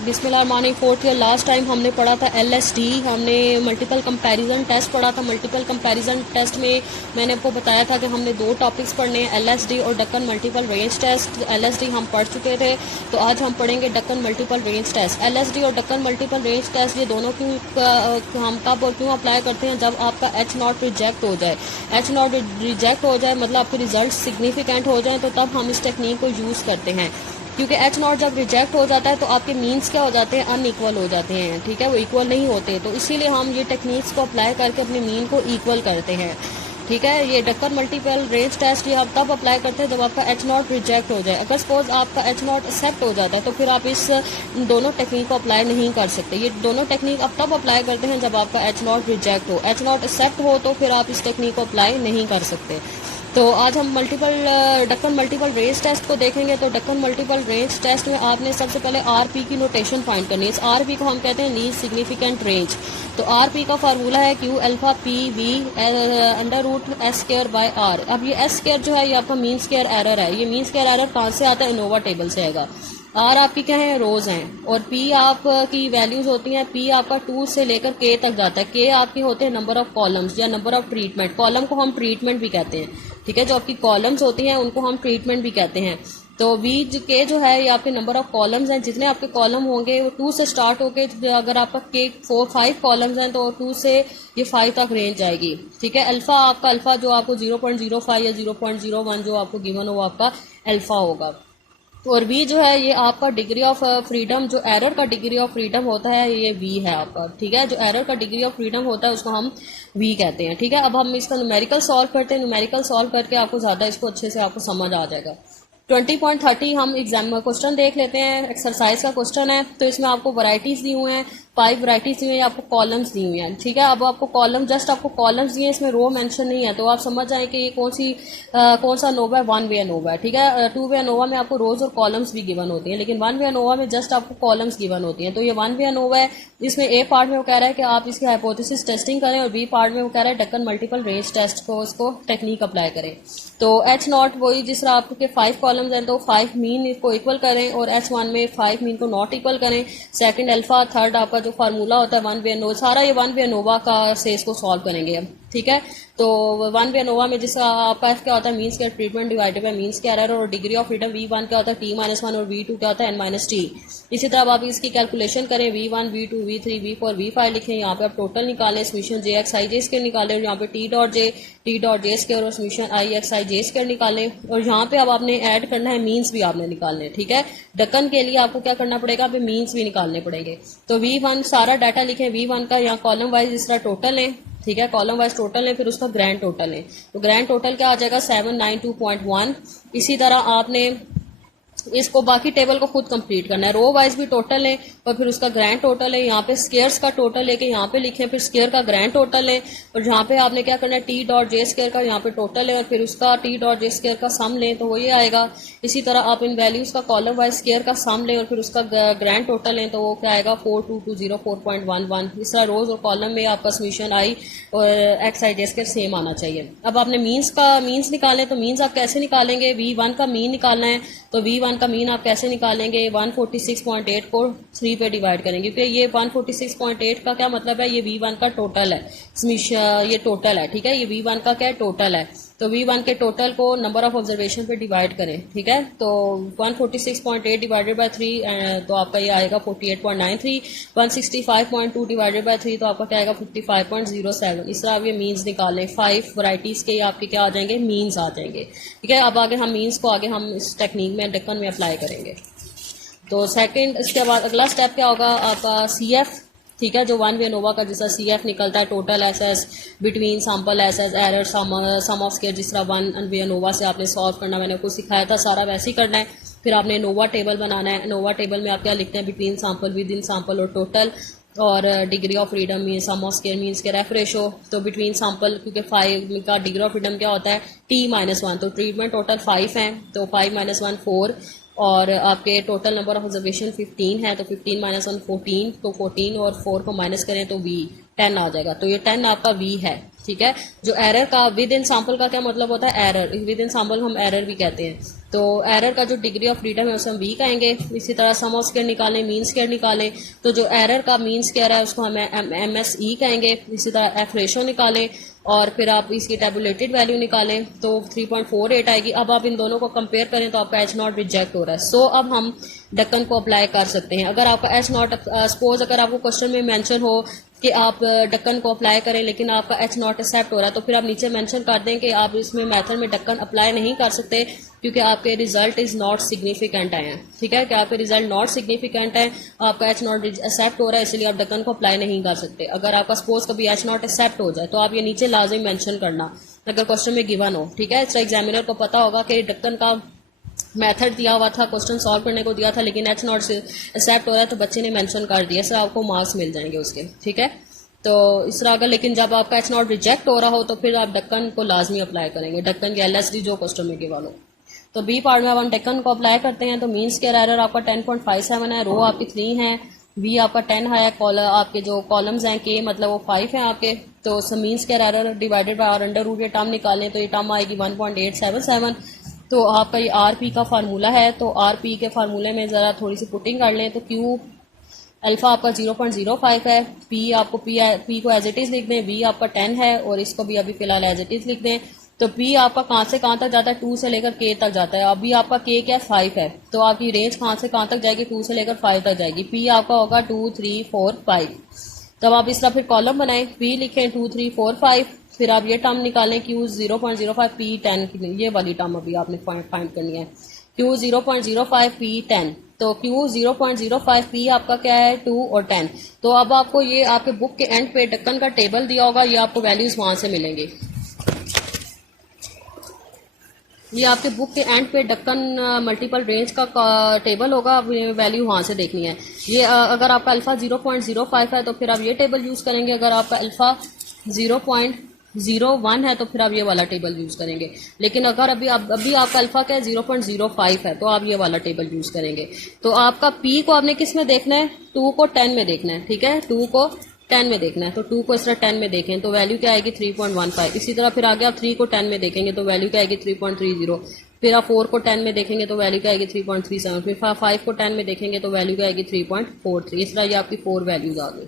बिस्मिल्लाहिर्रहमानिर्रहीम। Fourth year last time हमने पढ़ा था LSD, हमने मल्टीपल कंपैरिजन टेस्ट पढ़ा था। मल्टीपल कंपैरिजन टेस्ट में मैंने आपको बताया था कि हमने दो टॉपिक्स पढ़ने हैं, LSD और Duncan multiple range test. LSD हम पढ़ चुके थे, तो आज हम पढ़ेंगे Duncan multiple range test. LSD और डक्कन मल्टीपल रेंज टेस्ट ये दोनों हम कब और क्यों अप्लाई करते हैं? जब आपका H0 रिजेक्ट हो जाए। H0 रिजेक्ट हो जाए मतलब आपके रिजल्ट सिग्निफिकेंट हो जाए, तो तब हम इस टेक्निक को यूज़ करते हैं। क्योंकि H0 जब रिजेक्ट हो जाता है तो आपके मीन्स क्या हो जाते हैं? अनइक्वल हो जाते हैं, ठीक है, वो इक्वल नहीं होते। तो इसीलिए हम ये टेक्निक्स को अप्लाई करके अपने मीन को इक्वल करते हैं, ठीक है। ये डक्कन मल्टीपल रेंज टेस्ट ये आप तब अप्लाई करते हैं जब आपका H0 रिजेक्ट हो जाए। अगर सपोज आपका H0 एक्सेप्ट हो जाता है तो फिर आप इस दोनों टेक्निक को अप्लाई नहीं कर सकते। ये दोनों टेक्निक आप तब अप्लाई करते हैं जब आपका H0 रिजेक्ट हो। H0 एक्सेप्ट हो तो फिर आप इस टेक्निक को अप्लाई नहीं कर सकते। तो आज हम डक्कन मल्टीपल रेंज टेस्ट को देखेंगे। तो डक्कन मल्टीपल रेंज टेस्ट में आपने सबसे पहले RP की नोटेशन फाइंड करनी है। इस RP को हम कहते हैं लीस्ट सिग्निफिकेंट रेंज। तो RP का फार्मूला है Q alpha P V under root S square by R। अब ये S स्क्वायर जो है ये आपका मीन स्क्वायर एरर है। ये मीन स्क्वायर एरर कहाँ से आता है? इनोवा टेबल से आएगा। R आपकी क्या है? रोज हैं। और P आप की वैल्यूज होती हैं, P आपका 2 से लेकर K तक जाता है। K आपके होते हैं नंबर ऑफ कॉलम्स या नंबर ऑफ ट्रीटमेंट। कॉलम को हम ट्रीटमेंट भी कहते हैं, ठीक है। जो आपकी कॉलम्स होती हैं उनको हम ट्रीटमेंट भी कहते हैं। तो K जो है ये आपके नंबर ऑफ कॉलम्स हैं। जितने आपके कॉलम होंगे वो 2 से स्टार्ट होके अगर आपका K 5 कॉलम्स हैं तो 2 से ये 5 तक रेंज जाएगी, ठीक है। अल्फा आपका अल्फा जो आपको 0.05 या 0.01 जो आपको गिवन हो वो आपका अल्फा होगा। और V जो है ये आपका डिग्री ऑफ फ्रीडम, जो एरर का डिग्री ऑफ फ्रीडम होता है ये V है आपका, ठीक है। जो एरर का डिग्री ऑफ फ्रीडम होता है उसको हम V कहते हैं, ठीक है। अब हम इसका न्यूमेरिकल सॉल्व करते हैं। न्यूमेरिकल सॉल्व करके आपको ज़्यादा इसको अच्छे से आपको समझ आ जाएगा। 20.30 हम एग्जाम क्वेश्चन देख लेते हैं। एक्सरसाइज का क्वेश्चन है, तो इसमें आपको वैरायटीज दी हुई हैं, 5 वैरायटीज दी हुई हैं, आपको कॉलम्स दी हुई हैं, ठीक है। अब आपको कॉलम जस्ट आपको कॉलम्स दिए, इसमें रो मेंशन नहीं है, तो आप समझ जाए कि ये कौन सा नोवा है? 1 वे अनोवा है, ठीक है। 2 वे अनोवा में आपको रोज और कॉलम्स भी गिवन होती हैं, लेकिन 1 वे अनोवा में जस्ट आपको कॉलम्स गिवन होती हैं। तो ये 1 वे अनोवा है। इसमें A पार्ट में वो कह रहा है कि आप इसकी हाइपोथेसिस टेस्टिंग करें, और B पार्ट में वो कह रहा है डक्कन मल्टीपल रेंज टेस्ट को उसको टेक्निक अप्लाई करें। तो H0 वही जिस तरह आपके 5 कॉलम्स हैं तो 5 मीन को इक्वल करें, और H1 में 5 मीन को नॉट इक्वल करें। सेकंड अल्फा, थर्ड आपका जो फार्मूला होता है 1 वे अनोवा, सारा ये 1 वे अनोवा का से इसको सॉल्व करेंगे हम, ठीक है। तो 1 वे अनोवा में जिसका आपका F क्या होता है? Mean square treatment divided by mean square error. और डिग्री ऑफ फ्रीडम V1 क्या होता है? T-1, और V2 क्या होता है? N-T। इसी तरह आप इसकी कैलकुलेशन करें, V1 V2 V3 V4 V5 लिखें। यहाँ पे आप टोटल निकालें, समीशन JXIJ स्क्वायर निकालें, और यहाँ पे T.J स्क्वायर और समीशन IXIJ स्क्वायर निकालें। और यहाँ पे अब आपने ऐड करना है, मीन्स भी आपने निकालने, ठीक है। डक्कन के लिए आपको क्या करना पड़ेगा? आप मीन्स भी निकालने पड़ेंगे। तो V1 सारा डाटा लिखें। V1 का यहाँ कॉलम वाइज इस तरह टोटल है, ठीक है, कॉलम वाइज टोटल है, फिर उसका ग्रैंड टोटल है। तो ग्रैंड टोटल क्या आ जाएगा? 792.1। इसी तरह आपने इसको बाकी टेबल को खुद कंप्लीट करना है। रो वाइज भी टोटल है और फिर उसका ग्रैंड टोटल है। यहाँ पे स्क्वायर्स का टोटल लेके यहाँ पे लिखें, फिर स्क्वायर का ग्रैंड टोटल है, और यहाँ पे आपने क्या करना है? T.J स्क्वायर का यहाँ पे टोटल है, और फिर उसका T.J स्क्वायर का सम लें तो वो ये आएगा। इसी तरह आप इन वैल्यूज का कॉलम वाइज स्क्वायर का सम लें और फिर उसका ग्रैंड टोटल लें तो वो क्या आएगा? 4220.4.11। इस तरह रोज और कॉलम में आपका समीशन I और XIJ स्क्वायर सेम आना चाहिए। अब आपने मीन्स निकालें, तो मीन्स आप कैसे निकालेंगे? V1 का मीन निकालना है, तो V1 का मीन आप कैसे निकालेंगे? 146.8 को 3 पे डिवाइड करेंगे, क्योंकि ये 146.8 का क्या मतलब है? ये V1 का टोटल है, ये टोटल है, ठीक है। ये V1 का क्या है? टोटल है। तो V1 के टोटल को नंबर ऑफ ऑब्जर्वेशन पे डिवाइड करें, ठीक है। तो 146.8 डिवाइडेड बाय 3 तो आपका ये आएगा 48.93। 165.2 डिवाइडेड बाय 3 तो आपका क्या आएगा? 55.07। इस तरह आप ये मीन्स निकालें। 5 वैरायटीज के आपके क्या आ जाएंगे? मीन्स आ जाएंगे, ठीक है। अब आगे हम मीन्स को आगे हम इस टेक्निक में डक्कन में अप्लाई करेंगे। तो सेकंड, इसके बाद अगला स्टेप क्या होगा? आपका CF, ठीक है, जो 1 वे अनोवा का जैसा CF निकलता है, total SS between sample SS error sum of square, जिस तरह 1 वे अनोवा से आपने सॉल्व करना मैंने आपको सिखाया था, सारा वैसे ही करना है। फिर आपने नोवा टेबल बनाना है। नोवा टेबल में आप क्या लिखते हैं? Between sample, with in sample और टोटल, और degree of freedom mean sum of square means के रेफ रेशो। तो बिटवीन सैंपल, क्योंकि 5 का डिग्री ऑफ फ्रीडम क्या होता है? T-1, तो ट्रीटमेंट टोटल 5 हैं, तो 5 - 1 4, और आपके टोटल नंबर ऑफ ऑब्जर्वेशन 15 है, तो 15 - 1 14, तो 14 और 4 को माइनस करें तो V 10 आ जाएगा। तो ये 10 आपका V है, ठीक है। जो एरर का विद इन सैंपल का क्या मतलब होता है? एरर, विद इन सैंपल हम एरर भी कहते हैं। तो एरर का जो डिग्री ऑफ फ्रीडम है उसे हम वी कहेंगे। इसी तरह सम ऑफ स्क्वायर निकालें, मीन स्क्वायर निकालें, तो जो एरर का मीन स्क्वायर है उसको हम MSE कहेंगे। इसी तरह एफ रेशो निकालें और फिर आप इसकी टेबुलेटेड वैल्यू निकालें तो 3.48 आएगी। अब आप इन दोनों को कंपेयर करें तो आपका एच नॉट रिजेक्ट हो रहा है। सो अब हम ढक्कन को अप्लाई कर सकते हैं। अगर आपका एच नॉट, सपोज अगर आपको क्वेश्चन में मेंशन हो कि आप ढक्कन को अप्लाई करें लेकिन आपका एच नॉट एक्सेप्ट हो रहा है, तो फिर आप नीचे मेंशन कर दें कि आप इसमें मेथड में ढक्कन अप्लाई नहीं कर सकते क्योंकि आपके रिजल्ट इज नॉट सिग्निफिकेंट आए हैं। ठीक है, कि आपके रिजल्ट नॉट सिग्निफिकेंट है, आपका एच नॉट एक्सेप्ट हो रहा है, इसलिए आप ढक्कन को अप्लाई नहीं कर सकते। अगर आपका सपोज कभी एच नॉट एक्सेप्ट हो जाए तो आप ये नीचे लाजिम मेंशन करना अगर क्वेश्चन में गिवन हो। ठीक है, इससे एग्जामिनर को पता होगा कि ढक्कन का मेथड दिया हुआ था, क्वेश्चन सॉल्व करने को दिया था, लेकिन एच नॉट से एक्सेप्ट हो रहा है तो बच्चे ने मेंशन कर दिया, इससे आपको मार्क्स मिल जाएंगे उसके। ठीक है, तो इस तरह अगर, लेकिन जब आपका एच नॉट रिजेक्ट हो रहा हो तो फिर आप ढक्कन को लाजमी अप्लाई करेंगे, ढक्कन की LSD जो क्वेश्चन में गिवन हो। तो बी पार्ट में अब हम ढक्कन को अप्लाई करते हैं। तो मीन स्क्वायर एरर आपका 10.57 है, रो आपकी 3 है, बी आपका 10 है, आपके जो कॉलम्स हैं के मतलब वो 5 हैं आपके। तो mean square error divided by R under root, ये टर्म निकालें तो ये टर्म आएगी 1.877। तो आपका ये RP का फार्मूला है, तो RP के फार्मूले में ज़रा थोड़ी सी पुटिंग कर लें। तो Q अल्फा आपका 0.05 है, P आपको P को एज इट इज़ लिख दें, V आपका 10 है और इसको भी अभी फिलहाल एज इट इज़ लिख दें। तो P आपका कहाँ से कहाँ तक जाता है, 2 से लेकर K तक जाता है। अभी आपका K क्या है, 5 है, तो आपकी रेंज कहाँ से कहाँ तक जाएगी, 2 से लेकर 5 तक जाएगी। P आपका होगा 2 3 4 5। तब आप इस तरह फिर कॉलम बनाएं, P लिखें 2 3 4 5, फिर आप ये टर्म निकालें Q 0.05 P 10, ये वाली टर्म अभी आपने फाइंड करनी है, Q 0.05 P 10। तो Q 0.05 P आपका क्या है, 2 और 10। तो अब आपको ये आपके बुक के एंड पे ढक्कन का टेबल दिया होगा, ये आपको वैल्यूज वहां से मिलेंगे। ये आपके बुक के एंड पे ढक्कन मल्टीपल रेंज का टेबल होगा, वैल्यू वहां से देखनी है। ये अगर आपका अल्फा 0.05 है तो फिर आप ये टेबल यूज करेंगे, अगर आपका अल्फा 0.01 है तो फिर आप ये वाला टेबल यूज करेंगे। लेकिन अगर अभी आपका अल्फा क्या है, 0.05 है, तो आप ये वाला टेबल यूज करेंगे। तो आपका P को आपने किस में देखना है, 2 को 10 में देखना है। ठीक है, 2 को 10 में देखना है, तो 2 को इस तरह 10 में देखें तो वैल्यू क्या आएगी, 3.15। इसी तरह फिर आगे आप 3 को 10 में देखेंगे तो वैल्यू क्या आएगी, 3.30। फिर आप 4 को 10 में देखेंगे तो वैल्यू क्या आएगी, 3.37। फिर 5 को 10 में देखेंगे तो वैल्यू क्या आएगी, 3.43। इस तरह ये आपकी 4 वैल्यूज आ गई।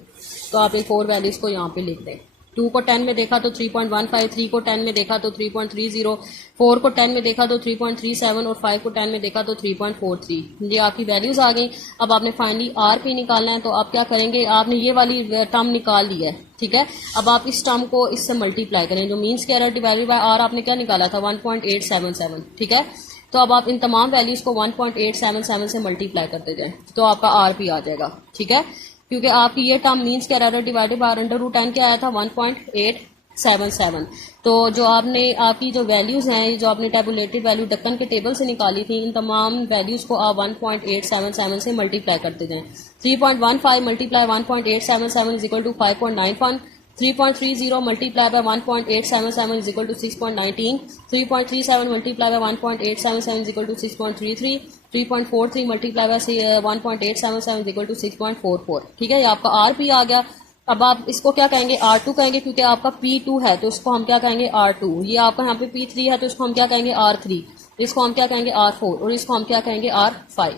तो आप इन 4 वैल्यूज को यहाँ पे लिख दें। 2 को 10 में देखा तो 3.15, 3 को 10 में देखा तो 3.30, 4 को 10 में देखा तो 3.37 और 5 को 10 में देखा तो 3.43। ये आपकी वैल्यूज आ गई। अब आपने फाइनली RP निकालना है, तो आप क्या करेंगे, आपने ये वाली टर्म निकाल ली है। ठीक है, अब आप इस टर्म को इससे मल्टीप्लाई करें, जो mean square divided by R आपने क्या निकाला था, 1.877। ठीक है, तो अब आप इन तमाम वैल्यूज को 1.877 से मल्टीप्लाई करते जाएं तो आपका RP आ जाएगा। ठीक है, क्योंकि आपकी ये term mean square error divided by under root 10 क्या आया था, 1.877। तो जो आपने आपकी जो वैल्यूज हैं, जो आपने टेबुलेटेड वैल्यू ढक्कन के टेबल से निकाली थी, इन तमाम वैल्यूज को आप 1.877 से मल्टीप्लाई करते जाएं। 3.15 multiply 1.877 is equal to 5.91। 3.30 multiplied by 1.877 is equal to 6.19. 3.37 multiplied by 1.877 is equal to 6.33. 3.43 multiplied by 1.877 is equal to 6.44. ठीक है, ये आपका RP आ गया। अब आप इसको क्या कहेंगे, R2 कहेंगे, क्योंकि आपका P2 है तो इसको हम क्या कहेंगे, R2। ये आपका यहाँ पे P3 है तो इसको हम क्या कहेंगे, R3। इसको हम क्या कहेंगे, R4, और इसको हम क्या कहेंगे, R5।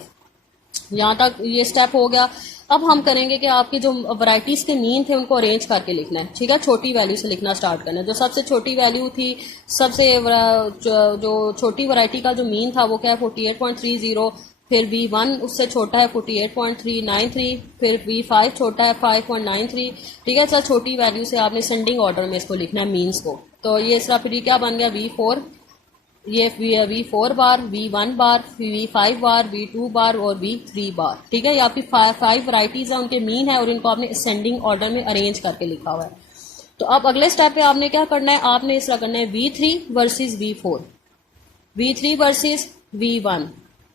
यहाँ तक ये स्टेप हो गया। अब हम करेंगे कि आपकी जो वैरायटीज के मीन थे उनको अरेंज करके लिखना है। ठीक है, छोटी वैल्यू से लिखना स्टार्ट करना है। जो सबसे छोटी वैल्यू थी, सबसे जो छोटी वैरायटी का जो मीन था वो क्या है, 48.30। फिर V1 उससे छोटा है 48.393। फिर V5 छोटा है 5.93। ठीक है, सर छोटी वैल्यू से आपने सेंडिंग ऑर्डर में इसको लिखना है मीन्स को। तो ये इस तरह फिर क्या बन गया, V4, ये V4 बार, V1 बार, V5 बार, V2 बार और V3 बार। ठीक है, ये आपकी 5 वैरायटीज है, उनके मीन है और इनको आपने असेंडिंग ऑर्डर में अरेंज करके लिखा हुआ है। तो अब अगले स्टेप पे आपने क्या करना है, आपने इस तरह करना है V3 versus V4, V3 versus V1,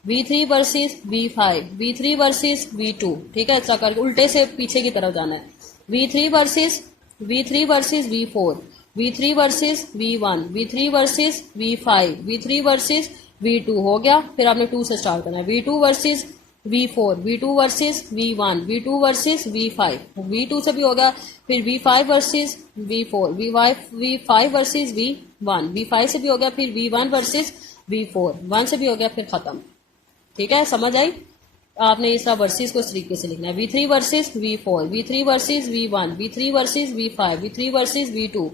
V3 versus V5, V3 versus V2। ठीक है, ऐसा करके उल्टे से पीछे की तरफ जाना है। V3 versus V4, V3 versus V1, V3 versus V5, V3 versus V2 हो गया। फिर आपने 2 से स्टार्ट करना है, V2 versus V4, V2 versus V1, V2 versus V5, V2 से भी हो गया। फिर V5 versus V4, V5 versus V1, V5 से भी हो गया। फिर V1 वर्सेस V4, 1 से भी हो गया फिर ख़त्म। ठीक है, समझ आई? आपने इस तरह वर्सेस को इस तरीके से लिखना है, V3 versus V4, V3 versus V1, V3 versus V5, V3 versus V2,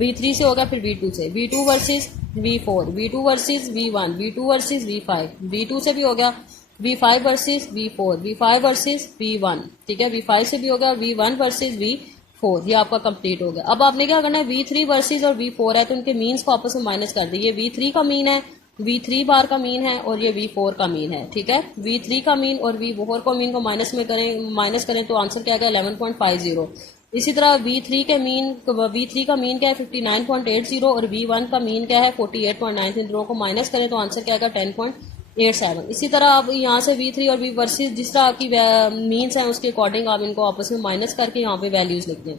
V3 से होगा फिर V2 से, V2 versus V4, V2 versus V1, V2 versus V5, V2 से भी हो गया V5 versus V4, V5 versus V1। ठीक है, V5 से भी होगा V1 वर्सेस V4। ये आपका कंप्लीट हो गया। अब आपने क्या करना है, V3 वर्सेस और V4 है तो उनके मीन्स को आपस में माइनस कर दिए। V3 का मीन है, V3 बार का मीन है और ये V4 का मीन है। ठीक है, V3 का मीन और V4 का मीन को माइनस करें तो आंसर क्या आएगा 11.50। इसी तरह V3 का मीन क्या है 59.80 और V1 का मीन क्या है 48.9। इन दोनों को माइनस करें तो आंसर क्या आएगा 10.87। इसी तरह आप यहाँ से V3 और V वर्सेस जिस तरह आपकी मीन्स हैं उसके अकॉर्डिंग आप इनको आपस में माइनस करके यहाँ पे वैल्यूज लिख दें।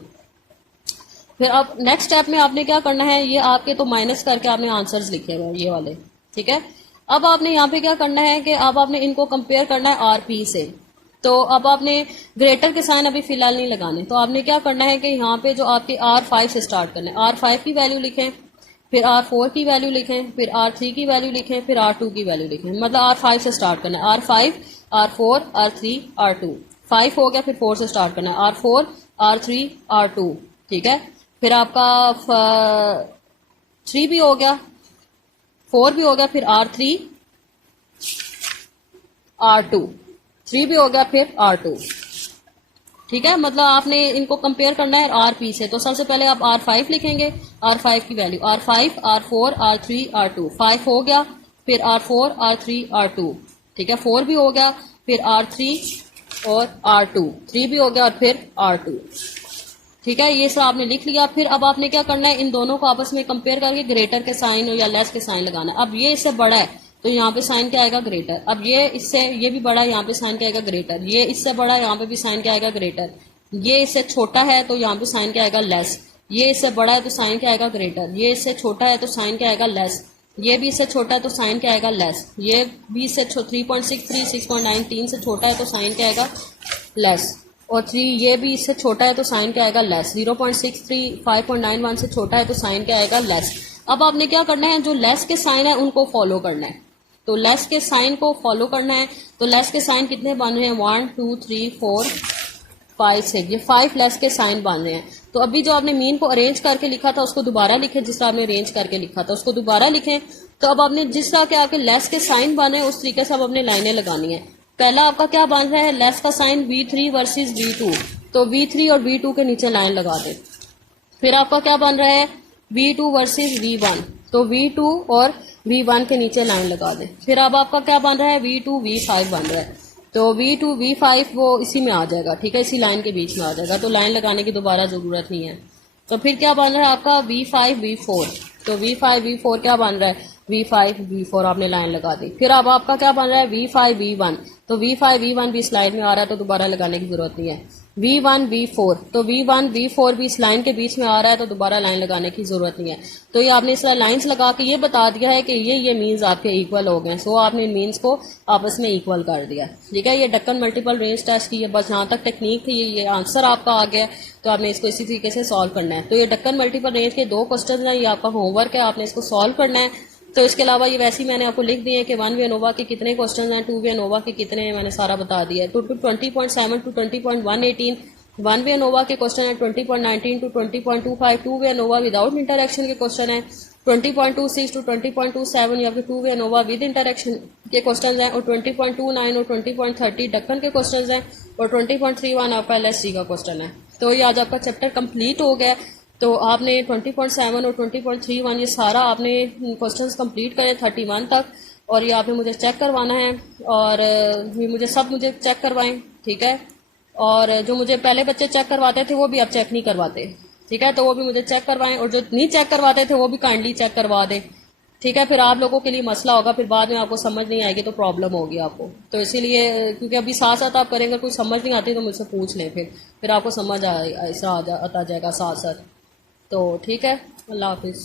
फिर अब नेक्स्ट स्टेप में आपने क्या करना है, ये आपके तो माइनस करके आपने आंसर्स लिखे हुए ये वाले। ठीक है, अब आपने यहाँ पे क्या करना है कि अब आपने इनको कंपेयर करना है RP से। तो अब आपने ग्रेटर के साइन अभी फिलहाल नहीं लगाने, तो आपने क्या करना है कि यहाँ पे जो आपके R5 से स्टार्ट करना है, R5 की वैल्यू लिखें, फिर R4 की वैल्यू लिखें, फिर R3 की वैल्यू लिखें, फिर R2 की वैल्यू लिखें। मतलब R5 से स्टार्ट करना है, R5, R4, R3, R2। 5 हो गया, फिर 4 से स्टार्ट करना है, R4, R3, R2। ठीक है, फिर आपका 3 भी हो गया, 4 भी हो गया, फिर R3, R2, 3 भी हो गया, फिर R2। ठीक है, मतलब आपने इनको कंपेयर करना है RP से। तो सबसे पहले आप R5 लिखेंगे, R5 की value R5, R4, R3, R2। 5 हो गया, फिर R4, R3, R2। ठीक है, 4 भी हो गया, फिर R3 और R2, 3 भी हो गया और फिर R2। ठीक है, ये सब आपने लिख लिया। फिर अब आपने क्या करना है, इन दोनों को आपस में कंपेयर करके ग्रेटर के साइन या लेस के साइन लगाना है। अब ये इससे बड़ा है तो यहाँ पे साइन क्या आएगा ग्रेटर। अब ये भी बड़ा है, यहाँ पे साइन क्या आएगा ग्रेटर। ये इससे बड़ा है, यहाँ पे भी साइन क्या आएगा ग्रेटर। ये इससे छोटा है तो यहाँ पे साइन क्या आएगा लेस। ये इससे बड़ा है तो साइन क्या आएगा ग्रेटर। ये इससे छोटा है तो साइन क्या आएगा लेस। ये भी इससे छोटा है तो साइन क्या आएगा लेस। ये भी इससे 3.63, 6.9, 3 से छोटा है तो साइन क्या आएगा लेस। और 3 ये भी इससे छोटा है तो साइन क्या आएगा लेस। 0.63, 5.91 से छोटा है तो साइन क्या आएगा लेस। अब आपने क्या करना है, जो लेस के साइन है उनको फॉलो करना है। तो लेस के साइन को फॉलो करना है। तो लेस के साइन कितने बन रहे हैं 1 2 3 4 5 6, ये 5 लेस के साइन बन रहे हैं। तो अभी जो आपने मीन को अरेंज करके लिखा था उसको दोबारा लिखें, जिस तरह आपने अरेंज करके लिखा था उसको दोबारा लिखें। तो अब आपने जिस तरह के आपके लेस के साइन बने उस तरीके से अब अपने लाइनें लगानी है। पहला आपका क्या बन रहा है, लेस का साइन V3 वर्सेस V2, तो V3 और V2 के नीचे लाइन लगा दे। फिर आपका क्या बन रहा है V2 वर्सेस V1, तो V2 और V1 के नीचे लाइन लगा दें। फिर अब आपका क्या बन रहा है V2 V5 बन रहा है, तो V2 V5 वो इसी में आ जाएगा। ठीक है, इसी लाइन के बीच में आ जाएगा, तो लाइन लगाने की दोबारा जरूरत नहीं है। तो फिर क्या बन रहा है आपका V5 V4, तो V5 V4 क्या बन रहा है V5 V4 आपने लाइन लगा दी। फिर अब आपका क्या बन रहा है V5 V1, तो V5 V1 भी इस लाइन में आ रहा है तो दोबारा लगाने की जरूरत नहीं है। V1 V4, तो V1 V4 भी इस लाइन के बीच में आ रहा है तो दोबारा लाइन लगाने की जरूरत नहीं है। तो ये आपने इस तरह लाइंस लगा के ये बता दिया है कि ये मीन्स आपके इक्वल हो गए, सो आपने इन मीन्स को आपस में इक्वल कर दिया। ठीक है, ये डक्कन मल्टीपल रेंज टेस्ट की बस यहाँ तक टेक्निक थी, ये आंसर आपका आ गया। तो आपने इसको इसी तरीके से सॉल्व करना है। तो ये डक्कन मल्टीपल रेंज के 2 क्वेश्चन हैं, ये आपका होमवर्क है, आपने इसको सॉल्व करना है। तो इसके अलावा ये वैसे ही मैंने आपको लिख दिए कि 1 वे एनोवा के कितने क्वेश्चन हैं, 2 वे एनोवा के कितने हैं, मैंने सारा बता दिया है। 20.7 to 20.118 1 वे एनोवा के क्वेश्चन है, 20.19 to 20.25 2 way ANOVA without interaction के क्वेश्चन है, 20.26 to 20.27 या फिर 2 वे एनोवा विद इंटरएक्शन के क्वेश्चन हैं, और 20.29 और 20.30 डक्कन के क्वेश्चन हैं, और 20.31 आपका LSD का क्वेश्चन है। तो ये आज आपका चैप्टर कंप्लीट हो गया। तो आपने 20.7 और 20.31 ये सारा आपने क्वेश्चंस कंप्लीट करें 31 तक, और ये आपने मुझे चेक करवाना है, और ये मुझे चेक करवाएं। ठीक है, और जो मुझे पहले बच्चे चेक करवाते थे वो भी अब चेक नहीं करवाते। ठीक है, तो वो भी मुझे चेक करवाएं, और जो नहीं चेक करवाते थे वो भी काइंडली चेक करवा दें। ठीक है, फिर आप लोगों के लिए मसला होगा, फिर बाद में आपको समझ नहीं आएगी तो प्रॉब्लम होगी आपको। तो इसीलिए क्योंकि अभी साथ साथ आप करेंगे, कोई समझ नहीं आती तो मुझसे पूछ लें, फिर आपको समझ ऐसा आता जाएगा साथ साथ। तो ठीक है, अल्लाह हाफिज़।